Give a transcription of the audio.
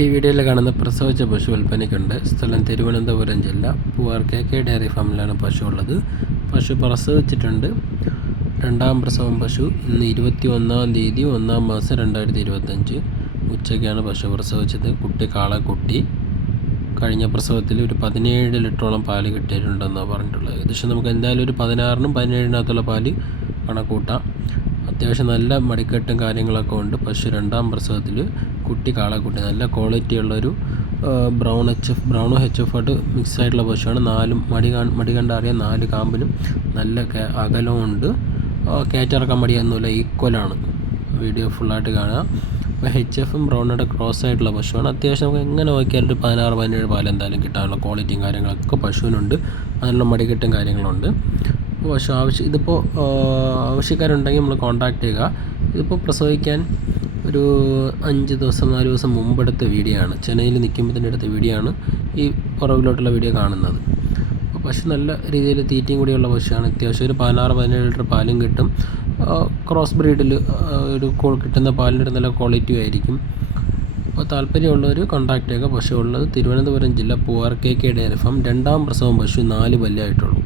ഈ വീഡിയോയിൽ കാണുന്ന പ്രസവിച്ച പശു വിൽപ്പനയ്ക്കുണ്ട്. സ്ഥലം തിരുവനന്തപുരം ജില്ല. പൂവാർ കെ കെ ഡയറി ഫാമിലാണ് പശു ഉള്ളത് പശു പ്രസവിച്ചിട്ടുണ്ട്. രണ്ടാം പ്രസവം പശു. ഇന്ന് ഇരുപത്തി ഒന്നാം തീയതി ഒന്നാം മാസം രണ്ടായിരത്തി ഇരുപത്തഞ്ച് ഉച്ചയ്ക്കാണ് പശു പ്രസവിച്ചത്. കുട്ടി കാളക്കുട്ടി കഴിഞ്ഞ പ്രസവത്തിൽ ഒരു പതിനേഴ് ലിറ്ററോളം പാൽ കിട്ടിയിട്ടുണ്ടെന്നാണ് പറഞ്ഞിട്ടുള്ളത്. ഏകദേശം നമുക്ക് എന്തായാലും ഒരു പതിനാറിനും പതിനേഴിനകത്തുള്ള പാൽ കണക്കൂട്ടാം. അത്യാവശ്യം നല്ല മടിക്കെട്ടും കാര്യങ്ങളൊക്കെ ഉണ്ട്. പശു രണ്ടാം പ്രസവത്തിൽ കുട്ടി കാളക്കുട്ടി നല്ല ക്വാളിറ്റി ഉള്ളൊരു ബ്രൗൺ എച്ച് എഫ് ബ്രൗണും എച്ച് എഫ് ആയിട്ട് മിക്സ് ആയിട്ടുള്ള പശുവാണ് നാലും മടി കാ മടി കണ്ടറിയാം നാല് കാമ്പിനും നല്ല അകലവും ഉണ്ട്. കയറ്റിറക്കാൻ മടിയൊന്നുമില്ല ഈക്വലാണ് വീഡിയോ ഫുള്ളായിട്ട് കാണുക അപ്പോൾ എച്ച് എഫും ബ്രൗണായിട്ട് ക്രോസ് ആയിട്ടുള്ള പശുവാണ് അത്യാവശ്യം നമുക്ക് എങ്ങനെ നോക്കിയാലും ഒരു പതിനാറ് പതിനേഴ് പാൽ എന്തായാലും കിട്ടാനുള്ള ക്വാളിറ്റിയും കാര്യങ്ങളൊക്കെ പശുവിനുണ്ട്. അതിനുള്ള മടികെട്ടും കാര്യങ്ങളുണ്ട്. പശു ആവശ്യം ഇതിപ്പോൾ ആവശ്യക്കാരുണ്ടെങ്കിൽ നമ്മൾ കോൺടാക്ട് ചെയ്യുക. ഇതിപ്പോൾ പ്രസവിക്കാൻ ഒരു അഞ്ച് ദിവസം നാല് ദിവസം മുമ്പെടുത്ത വീഡിയോ ആണ്. ചെന്നൈയിൽ നിൽക്കുമ്പോൾ തന്നെ എടുത്ത വീഡിയോ ആണ് ഈ പുറകിലോട്ടുള്ള വീഡിയോ കാണുന്നത്. പശു നല്ല രീതിയിൽ തീറ്റയും കൂടിയുള്ള പശുവാണ് അത്യാവശ്യം ഒരു പതിനാറ് പതിനേഴ് ലിറ്റർ പാലും കിട്ടും. ക്രോസ് ബ്രീഡിൽ ഒരു കോൾ കിട്ടുന്ന പാലിന്റെ നല്ല ക്വാളിറ്റി ആയിരിക്കും. അപ്പോൾ താല്പര്യമുള്ളവർ കോൺടാക്റ്റ് ചെയ്യുക പശു ഉള്ളത് തിരുവനന്തപുരം ജില്ല Poovar K K dairy farm രണ്ടാം പ്രസവം പശു നാല് പല്ലായിട്ടുള്ളൂ